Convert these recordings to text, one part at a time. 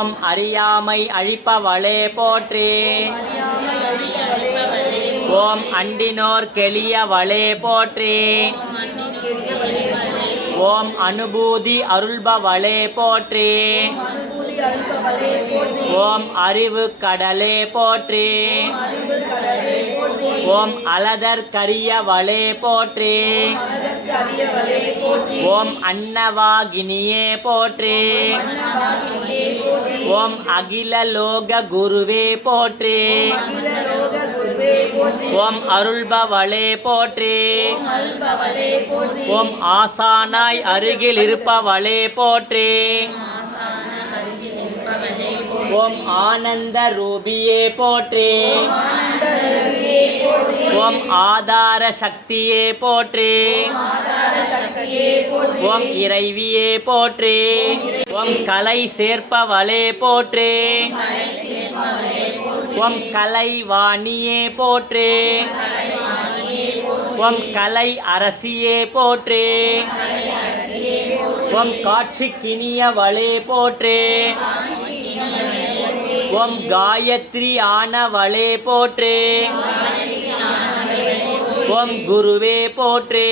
ஓம் அறியாமை அழிப்பவளே போற்றி. ஓம் அண்டினோர் கெளியவளே போற்றி. ஓம் அனுபூதி அருள்பவளே போற்றி. ஓம் அறிவு கடலே போற்றி. ஓம் அலதர் கரியவளே போற்றி. ஓம் அன்னவாகினியே போற்றி. ஓம் அகில லோக குருவே போற்றி. ஓம் அருள்பவளே போற்றி. ஓம் ஆசானாய் அருகில் இருப்பவளே போற்றி. ஓம் ஆனந்த ரூபியே போற்றி. ஓம் ஆதார சக்தியே போற்றி. ஓம் இறைவியே போற்றி. ஓம் கலை சேர்ப்பவளே போற்றி. ஓம் கலைவாணியே போற்றி. ஓம் கலை அரசியே போற்றி. ஓம் காட்சிக்கினியவளே போற்றி. ஓம் காயத்ரி ஆனவளே போற்றி. ஓம் குருவே போற்றி.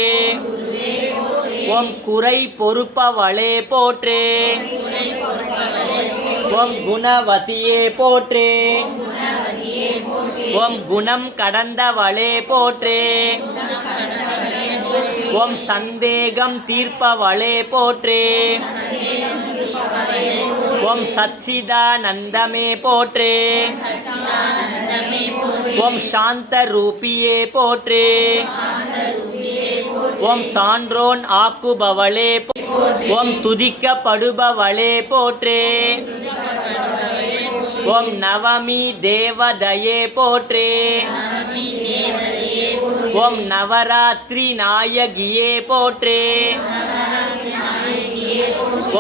ஓம் குறை பொறுப்பவளே போற்றி. ஓம் குணவதியே போற்றி. ஓம் குணம் கடந்தவளே போற்றி. ஓம் சந்தேகம் தீர்ப்பவளே போற்றி. ஓம் சச்சிதானந்தமே போற்றி. ஓம் சாந்த ரூபியே போற்றி. ஓம் சான்றோன் ஆக்குபவளே. ஓம் துதிக்கப்படுபவளே போற்றி. ஓம் நவமி தேவதையே போற்றி. ஓம் நவராத்திரி நாயகியே போற்றி.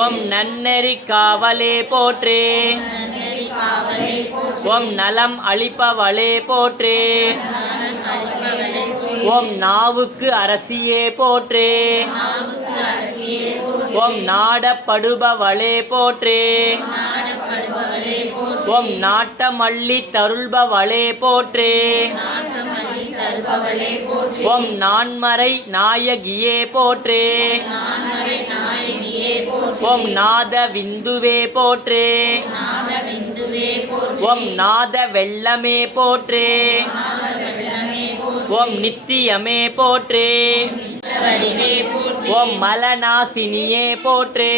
ஓம் நன்னெறி காவலே போற்றி. ஓம் நலம் அளிப்பவளே போற்றி. ஓம் நாவுக்கு அரசியே போற்றி. ஓம் நாடப்படுபவளே போற்றி. ஓம் நாட்டமள்ளி தருள்பவளே போற்றி. ஓம் நான்மறை நாயகியே போற்றி. ஓம் நாத விந்துவே போற்றி. ஓம் நாத வெள்ளமே போற்றி. ஓம் நித்தியமே போற்றி. ஓம் மலநாசினியே போற்றி.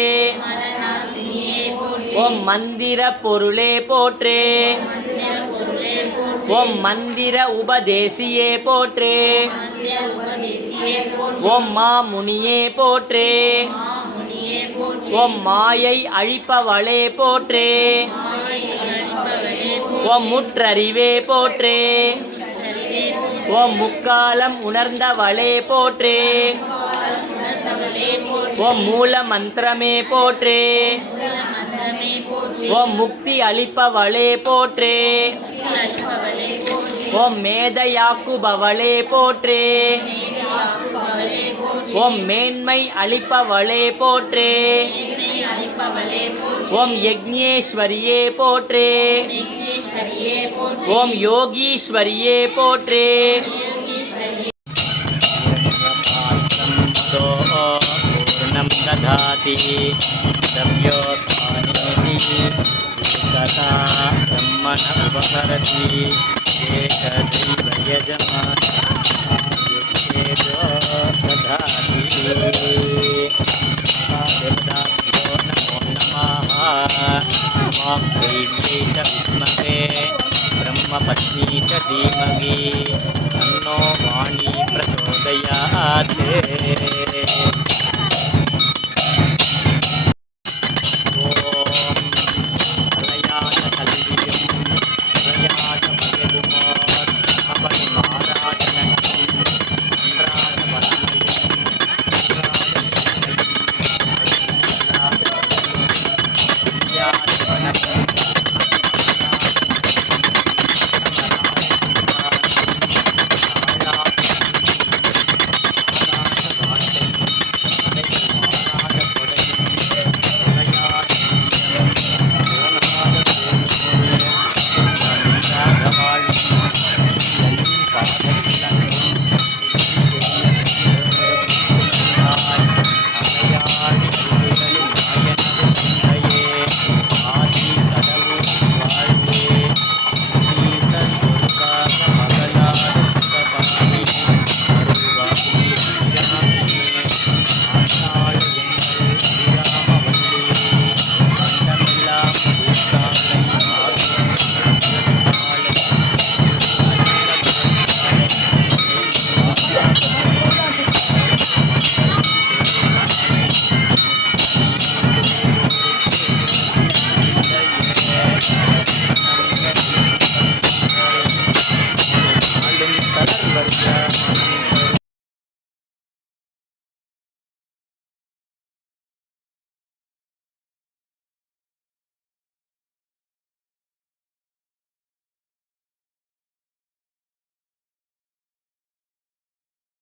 ஓம் மந்திர பொருளே போற்றி. ஓம் மந்திர உபதேசியே போற்றி. ஓம் மாமுனியே போற்றி. ஓம் மாயை அழிப்பவளே போற்றி. ஓம் முற்றறிவே போற்றி. ஓம் முக்காலம் உணர்ந்தவளே போற்றி. ஓம் மூல மந்திரமே போற்றி. ஓம் முக்தி அளிப்பவளே போற்றி. ஓம் மேதையாக்குபவளே போற்றி. ஓம் மேன்மை அளிப்பவளே போற்றி. ஓம் யக்ஞேஸ்வரியே போற்றி. ஓம் யோகீஸ்வரியே போற்றி. பூர்ணம் ததாதி தவ்யோத்மானேதி ததா பிரம்மண உபகரதி ஏகதைவ யஜமானோ ததாதி. தேவதாभ्यो नमो नमः. नमः देव्यै च विद्महे ब्रह्मपत्नी च धीमहि तन्नो वाणी प्रचोदयात्.